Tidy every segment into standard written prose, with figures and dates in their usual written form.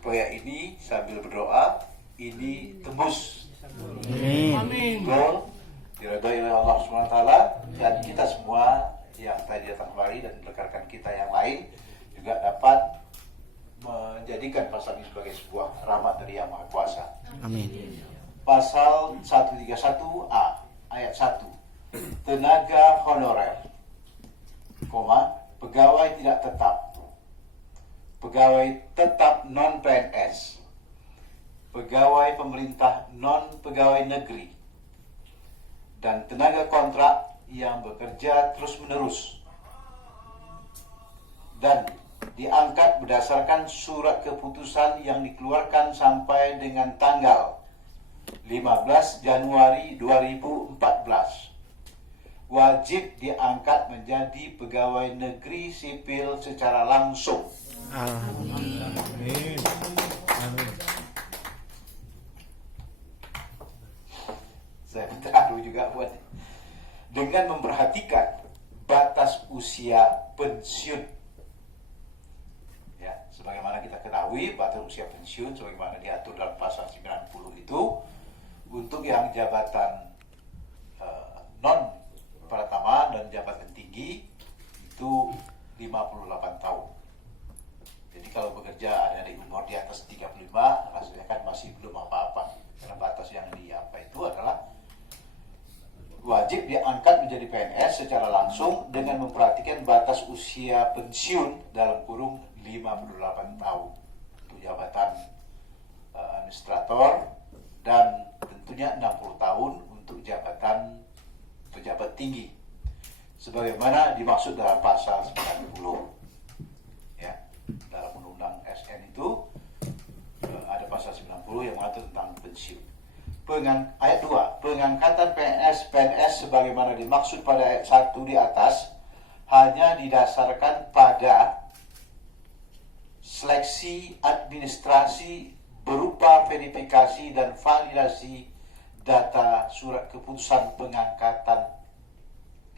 supaya ini sambil berdoa ini tembus. Amin. Betul, diridhoi oleh Allah SWT, dan kita semua yang tadi datang kemari dan rekan-rekan kita yang lain juga dapat menjadikan pasal ini sebagai sebuah rahmat dari Yang Maha Kuasa. Amin. Pasal 131A ayat 1, tenaga honorer, pegawai tidak tetap, pegawai tetap non-PNS, pegawai pemerintah non-pegawai negeri, dan tenaga kontrak yang bekerja terus-menerus dan diangkat berdasarkan surat keputusan yang dikeluarkan sampai dengan tanggal 15 Januari 2014 wajib diangkat menjadi pegawai negeri sipil secara langsung. Amin. Amin. Saya terharu juga buat dengan memperhatikan batas usia pensiun. Ya, sebagaimana kita ketahui batas usia pensiun sebagaimana diatur dalam pasal 90 itu untuk yang jabatan non pratama dan jabatan tinggi itu 58 tahun. Jadi kalau bekerja ada di umur di atas 35, rasanya kan masih belum apa-apa. Karena batas yang itu adalah wajib diangkat menjadi PNS secara langsung dengan memperhatikan batas usia pensiun dalam kurung 58 tahun untuk jabatan administrator dan tentunya 60 tahun untuk jabatan pejabat tinggi sebagaimana dimaksud dalam pasal 90. Ya, dalam undang-undang SN itu ada pasal 90 yang mengatur tentang pensiun. Ayat 2, pengangkatan PNS sebagaimana dimaksud pada ayat 1 di atas hanya didasarkan pada seleksi administrasi berupa verifikasi dan validasi data surat keputusan pengangkatan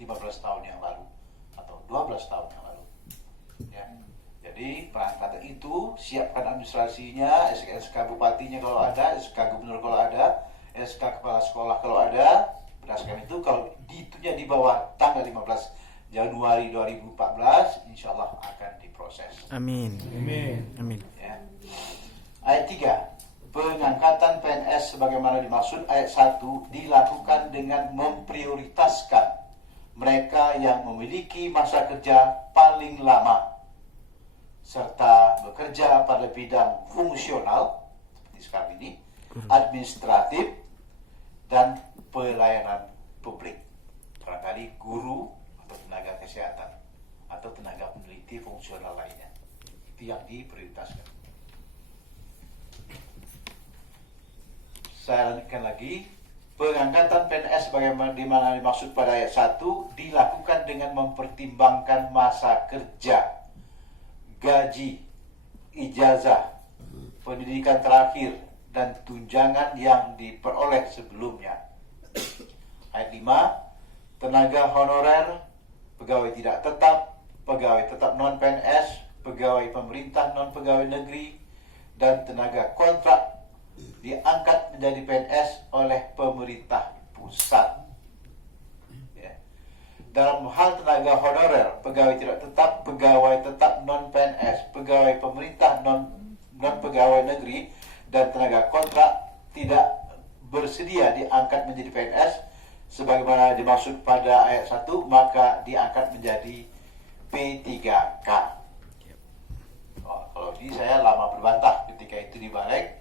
15 tahun yang lalu atau 12 tahun yang lalu. Ya. Jadi pengangkatan itu siapkan administrasinya, SK bupatinya kalau ada, SK gubernur kalau ada, SK kepala sekolah kalau ada. Berdasarkan itu kalau dihitungnya di bawah tanggal 15 Januari 2014 insya Allah akan diproses. Amin. Amin. Amin. Ya. Ayat 3, pengangkatan PNS sebagaimana dimaksud ayat 1 dilakukan dengan memprioritaskan mereka yang memiliki masa kerja paling lama serta bekerja pada bidang fungsional seperti sekarang ini, administratif dan pelayanan publik. Barangkali guru atau tenaga kesehatan atau tenaga peneliti fungsional lainnya. Itu yang diprioritaskan. Saya lanjutkan lagi. Pengangkatan PNS sebagaimana dimaksud pada ayat 1 dilakukan dengan mempertimbangkan masa kerja, gaji, ijazah, pendidikan terakhir, dan tunjangan yang diperoleh sebelumnya. Ayat 5, tenaga honorer, pegawai tidak tetap, pegawai tetap non-PNS, pegawai pemerintah non-pegawai negeri, dan tenaga kontrak diangkat menjadi PNS oleh pemerintah pusat. Ya. Dalam hal tenaga honorer, pegawai tidak tetap, pegawai tetap non-PNS, pegawai pemerintah non-pegawai negeri, dan tenaga kontrak tidak bersedia diangkat menjadi PNS sebagaimana dimaksud pada ayat 1, maka diangkat menjadi P3K. Oh, kalau ini saya lama berbantah ketika itu dibalik